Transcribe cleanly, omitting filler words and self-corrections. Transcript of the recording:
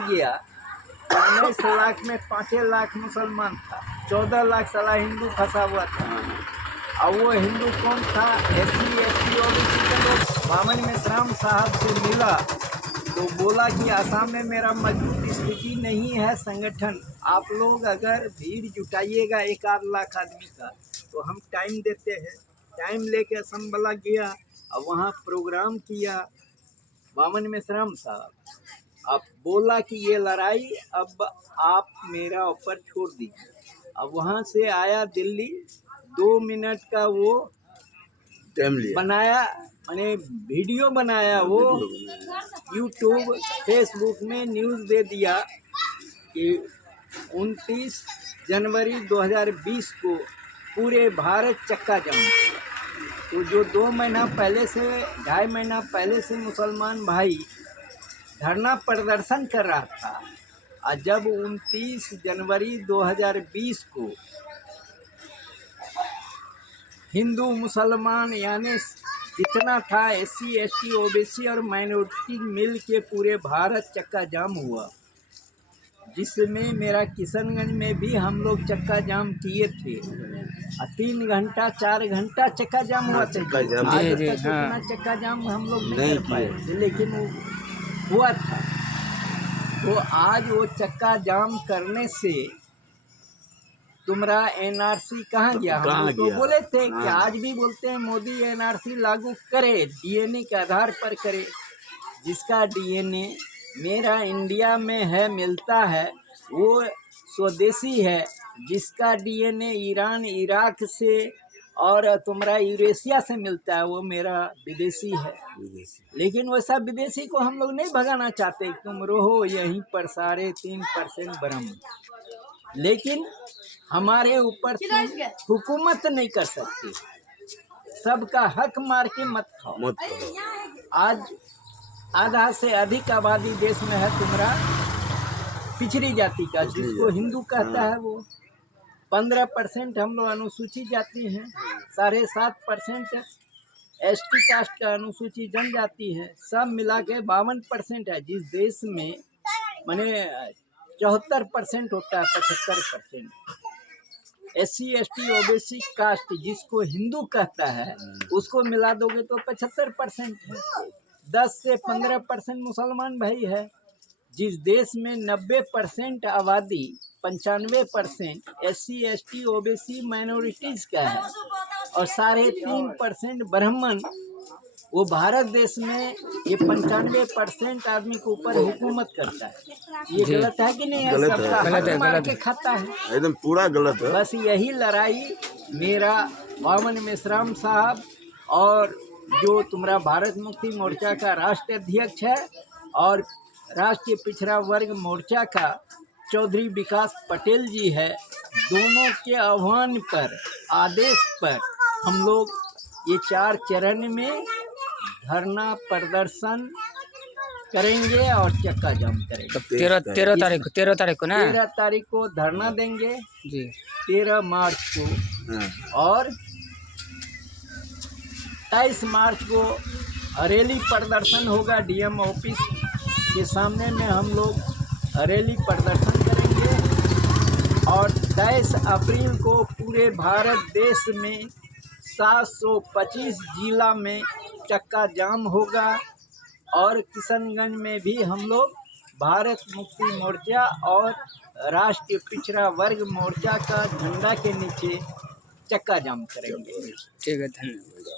गया 19 लाख में 5 लाख मुसलमान था, 14 लाख साला हिंदू फंसा हुआ था। और वो हिंदू कौन था? SC ST OBC के लोग। वामन मेश्राम साहब से मिला तो बोला कि आसाम में मेरा मजबूत स्थिति नहीं है संगठन, आप लोग अगर भीड़ जुटाइएगा 1-8 लाख आदमी का तो हम टाइम देते हैं। टाइम लेके असम वाला गया और वहाँ प्रोग्राम किया वामन मेश्राम साहब। अब बोला कि ये लड़ाई अब आप मेरा ऊपर छोड़ दीजिए। अब वहाँ से आया दिल्ली, 2 मिनट का वो टाइम लिया, बनाया, मैंने वीडियो बनाया, वो यूट्यूब फेसबुक में न्यूज़ दे दिया कि 29 जनवरी 2020 को पूरे भारत चक्का जाम। तो जो 2 महीना पहले से 2.5 महीना पहले से मुसलमान भाई धरना प्रदर्शन कर रहा था, और जब 29 जनवरी 2020 को हिंदू मुसलमान यानी जितना था SC ST OBC और माइनॉरिटी मिल के पूरे भारत चक्का जाम हुआ, जिसमें मेरा किशनगंज में भी हम लोग चक्का जाम किए थे। 3 घंटा 4 घंटा चक्का जाम हुआ था। आज तक उतना चक्का जाम हम लोग नहीं कर पाए, लेकिन वो हुआ था। तो आज वो चक्का जाम करने से तुम्हारा NRC कहाँ गया? हम लोग तो बोले थे कि आज भी बोलते हैं मोदी NRC लागू करे, DNA के आधार पर करे। जिसका DNA मेरा इंडिया में है, मिलता है, वो स्वदेशी है। जिसका DNA ईरान इराक से और तुम्हारा यूरेशिया से मिलता है, वो मेरा विदेशी है। लेकिन वैसा विदेशी को हम लोग नहीं भगाना चाहते, तुम रहो यहीं पर 3.5% ब्रह्म। लेकिन हमारे ऊपर हुकूमत नहीं कर सकती, सबका हक मार के मत खाओ। आज आधा से अधिक आबादी देश में है तुम्हारा पिछड़ी जाति का, जिसको हिंदू कहता है वो। 15% हम लोग अनुसूचित जाति हैं, 7.5% ST कास्ट का अनुसूचित जनजाति है, सब मिला के 52% है। जिस देश में माने 74% होता है, 75% SC ST OBC कास्ट जिसको हिंदू कहता है, उसको मिला दोगे तो 75% है। 10 से 15% मुसलमान भाई है। जिस देश में 90% आबादी 95% SC ST OBC माइनॉरिटीज का है और 3.5% ब्राह्मण, वो भारत देश में ये 95% आदमी के ऊपर हुकूमत करता है। ये गलत है कि नहीं है? सबका हक मार के खाता है, एकदम पूरा गलत है। बस यही लड़ाई मेरा वामन मेश्राम साहब और जो तुम्हारा भारत मुक्ति मोर्चा का राष्ट्रीय अध्यक्ष है और राष्ट्रीय पिछड़ा वर्ग मोर्चा का चौधरी विकास पटेल जी है, दोनों के आह्वान पर, आदेश पर हम लोग ये 4 चरण में धरना प्रदर्शन करेंगे और चक्का जाम करेंगे। 13 तारीख को ना, 13 तारीख को धरना देंगे जी, 13 मार्च को, और 23 मार्च को रैली प्रदर्शन होगा DM ऑफिस के सामने में। हम लोग रैली प्रदर्शन करेंगे और 23 अप्रैल को पूरे भारत देश में 725 जिला में चक्का जाम होगा। और किशनगंज में भी हम लोग भारत मुक्ति मोर्चा और राष्ट्रीय पिछड़ा वर्ग मोर्चा का झंडा के नीचे चक्का जाम करेंगे। ठीक है, धन्यवाद।